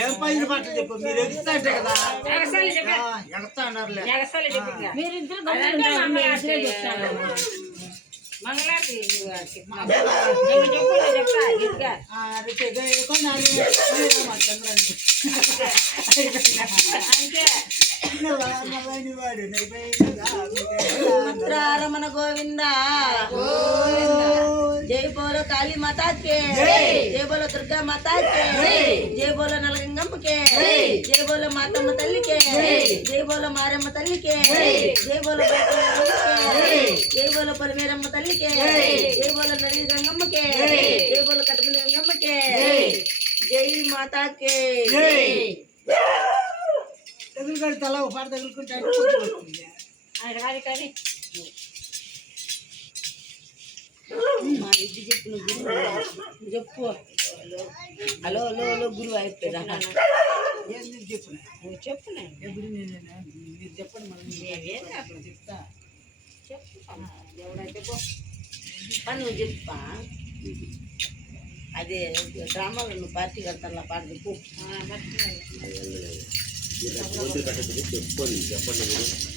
ఏం పైన మాటలు చెప్పు మీరు ఎగుతా అంటే కదా ఎగస్తా అన్నారులే మంగళారతి రమణ గోవింద జై బోలో కాళీ మాతాకే జై బోలో దుర్గా మాతాకే జై బోలో నలగంగమ్మకే జై బోలో మాతమ్మ తల్లికే జై బోలో మారమ్మ తల్లికే జై బోలో జై బోలో పరమేరమ్మ తల్లికే జై బోలో నడి గంగమ్మకే జై బోలో కటమలి గంగమ్మకే జై మాతాకే తగులుకొని తల ఒక పాట తగులుకుంటే కానీ మా ఇది చెప్పు నువ్వు చెప్పు హలో హలో హలో గురువు అయిపోయిందా చెప్పు నువ్వు చెప్పునే ఎప్పుడు మీరు చెప్పండి మనం చెప్తా చెప్పు ఎవడైతే నువ్వు చెప్పా అదే డ్రామాలో నువ్వు పార్టీ కడతాను పాట చెప్పు చెప్పండి